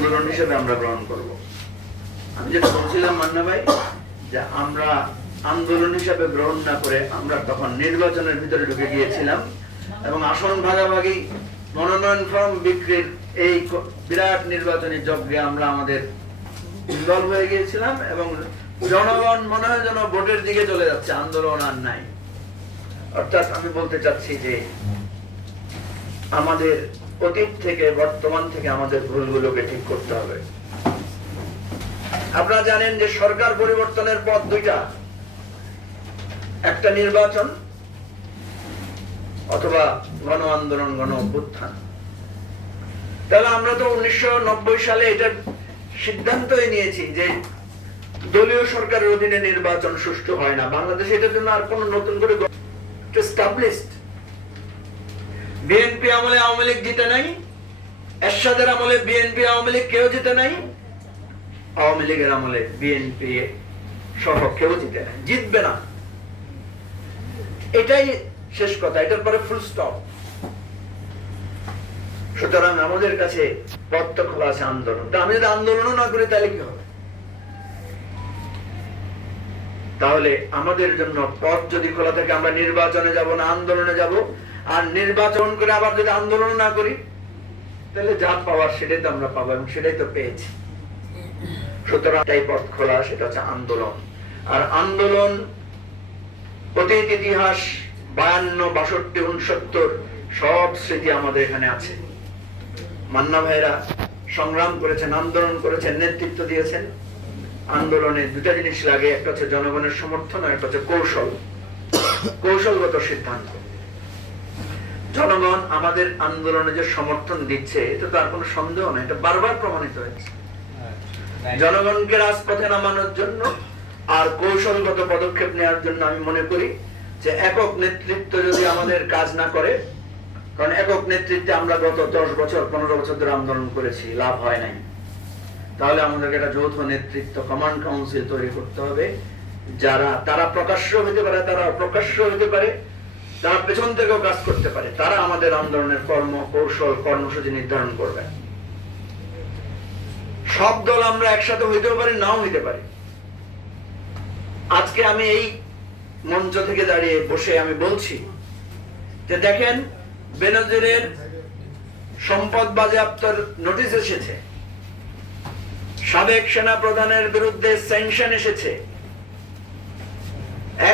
আন্দোলন হিসেবে আমরা গ্রহণ করব। আমি যেটা বলছিলাম মান্না ভাই, যে আমরা আন্দোলন হিসেবে গ্রহণ না করে আমরা তখন নির্বাচনের ভিতরে ঢুকে গিয়েছিলাম এবং আসন ভাগাভাগি, মনোনয়ন ফর্ম বিক্রির এই বিরাট নির্বাচনী যজ্ঞে আমরা আমাদের ইনভলভ হয়ে গিয়েছিলাম এবং জনগণ মনে হয় যেন ভোটের দিকে চলে যাচ্ছে, আন্দোলন আর নাই। অর্থাৎ আমি বলতে চাচ্ছি যে আমাদের অতীত থেকে বর্তমান থেকে আমাদের ভুলগুলোকে ঠিক করতে হবে। আপনারা জানেন যে সরকার পরিবর্তনের পথ দুইটা, একটা নির্বাচন অথবা গণ আন্দোলন, গণ অভ্যুত্থান। তাহলে আমরা তো 1990 সালে এটা সিদ্ধান্তই নিয়েছি যে দলীয় সরকারের অধীনে নির্বাচন সুষ্ঠু হয় না বাংলাদেশে, এটার জন্য আর কোন নতুন করে এস্টাবলিশড। বিএনপি আমলে আওয়ামী লীগ জিতে নাই, এরশাদের আমলে বিএনপি আওয়ামী লীগ কেউ জিতে নাই, আওয়ামী লীগের আমলে বিএনপি সহ কেউ জিতে নাই, জিতবে না, এটাই শেষ কথা, এটার পরে ফুল স্টপ। সুতরাং আমাদের কাছে পথ খোলা আছে আন্দোলন। আমি যদি আন্দোলনও না করি তাহলে কি হবে? তাহলে আমাদের জন্য পথ যদি খোলা থাকে, আমরা নির্বাচনে যাব না আন্দোলনে যাব, আর নির্বাচন করে আবার যদি আন্দোলন না করি তাহলে যা পাওয়ার সেটাই তো আমরা পাবো এবং সেটাই তো পেয়েছি। সুতরাং তাই পথ খোলা, সেটা হচ্ছে আন্দোলন। আর আন্দোলন অতীত ইতিহাস 52, 62, 69 সব স্মৃতি আমাদের এখানে আছে। মান্না ভাইরা সংগ্রাম করেছেন, আন্দোলন করেছেন, নেতৃত্ব দিয়েছেন। আন্দোলনে দুটা জিনিস লাগে, একটা হচ্ছে জনগণের সমর্থন আর একটা হচ্ছে কৌশলগত সিদ্ধান্ত। জনগণ আমাদের আন্দোলনে যে সমর্থন দিচ্ছে এটা তো আর কোনো সন্দেহ নেই, এটা বারবার প্রমাণিত হয়েছে। জনগণকে রাজপথে নামানোর জন্য আর কৌশলগত পদক্ষেপ নেওয়ার জন্য আমি মনে করি যে একক নেতৃত্ব যদি আমাদের কাজ না করে, কারণ একক নেতৃত্বে আমরা গত 10 বছর 15 বছর ধরে আন্দোলন করেছি, লাভ হয় নাই, তাহলে আমাদেরকে একটা যৌথ নেতৃত্ব, কমান্ড কাউন্সিল তৈরি করতে হবে। তারা প্রকাশ্য হতে পারে, তারা অপ্রকাশ্য হতে পারে, তারা পেছন থেকেও কাজ করতে পারে, তারা আমাদের আন্দোলনের কৌশল কর্মসূচি নির্ধারণ করবে। সব দল আমরা একসাথে হইতেও পারি, নাও হইতে পারি। আজকে আমি এই মঞ্চ থেকে দাঁড়িয়ে বসে আমি বলছি যে দেখেন, বেনজিরের সম্পদ বাজেয়াপ্তর নোটিশ এসেছে, সাবেক সেনা প্রধানের বিরুদ্ধে স্যাংশন এসেছে,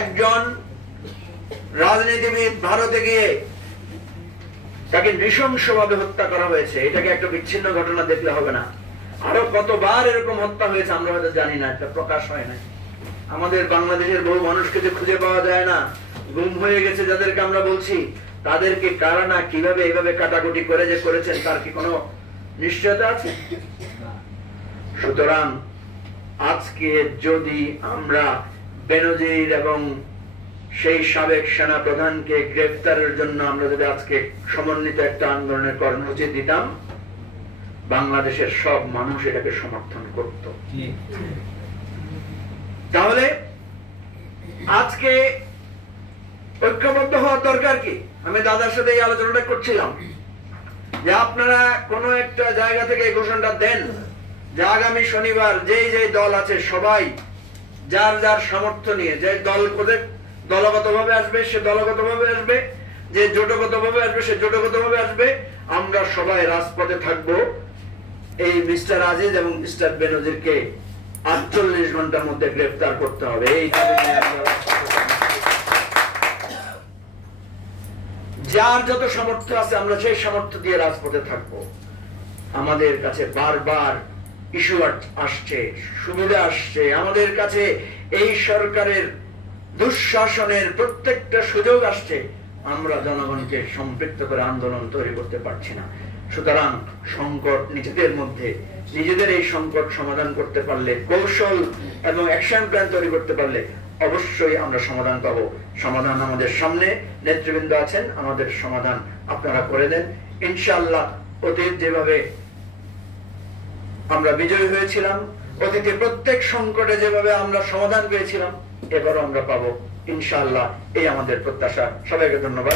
একজন রাজনীতিবিদ ভারতে গিয়ে তাকে নৃশংসভাবে হত্যা করা হয়েছে। এটাকে একটা বিচ্ছিন্ন ঘটনা দেখলে হবে না, আরো কতবার এরকম হত্যা হয়েছে আমরা হয়তো জানি না, এটা প্রকাশ হয় না। আমাদের বাংলাদেশের বহু মানুষকে যে খুঁজে পাওয়া যায় না, গুম হয়ে গেছে যাদেরকে আমরা বলছি, তাদেরকে কারা না কিভাবে এইভাবে কাটাকুটি করে যে করেছেন তার কি কোনো নিশ্চয়তা আছে? সুতরাং আজকে যদি আমরা বেনজির এবং সেই সাবেক সেনা প্রধানকে গ্রেফতারের জন্য আমরা যদি আজকে সমন্বিত একটা আন্দোলনের কর্মসূচি দিতাম, বাংলাদেশের সব মানুষ এটাকে সমর্থন করত। তাহলে আজকে ঐক্যবদ্ধ হওয়ার দরকার কি? আমি দাদার সাথে এই আলোচনাটা করছিলাম যে আপনারা কোন একটা জায়গা থেকে এই ঘোষণাটা দেন যে আগামী শনিবার যেই যেই দল আছে সবাই যার যার সামর্থ্য নিয়ে, যে দল দলগতভাবে আসবে সে দলগতভাবে আসবে, যে জোটগতভাবে আসবে সে জোটগতভাবে আসবে, আমরা সবাই রাজপথে থাকবো। এই মিস্টার আজিজ এবং মিস্টার বেনজিরকে 48 ঘন্টার মধ্যে গ্রেফতার করতে হবে। এই যার যত সামর্থ্য আছে আমরা সেই সামর্থ্য দিয়ে রাজপথে থাকবো। আমাদের কাছে বারবার ইস্যু আসছে, সুবিধা আসছে, আমাদের কাছে এই সরকারের দুঃশাসনের প্রত্যেকটা সুযোগ আসছে, আমরা জনগণকে সম্পৃক্ত করে আন্দোলন তৈরি করতে পারছি না। সুতরাং সংকট নিজেদের মধ্যে, নিজেদের এই সংকট সমাধান করতে পারলে, কৌশল এবং অ্যাকশন প্ল্যান তৈরি করতে পারলে অবশ্যই আমরা সমাধান পাবো। সমাধান আমাদের সামনে, নেতৃবৃন্দ আছেন, আমাদের সমাধান আপনারা করে দেন ইনশাআল্লাহ। অতীত যেভাবে আমরা বিজয়ী হয়েছিলাম, অতীতে প্রত্যেক সংকটে যেভাবে আমরা সমাধান পেয়েছিলাম, এবারও আমরা পাবো ইনশাআল্লাহ, এই আমাদের প্রত্যাশা। সবাইকে ধন্যবাদ।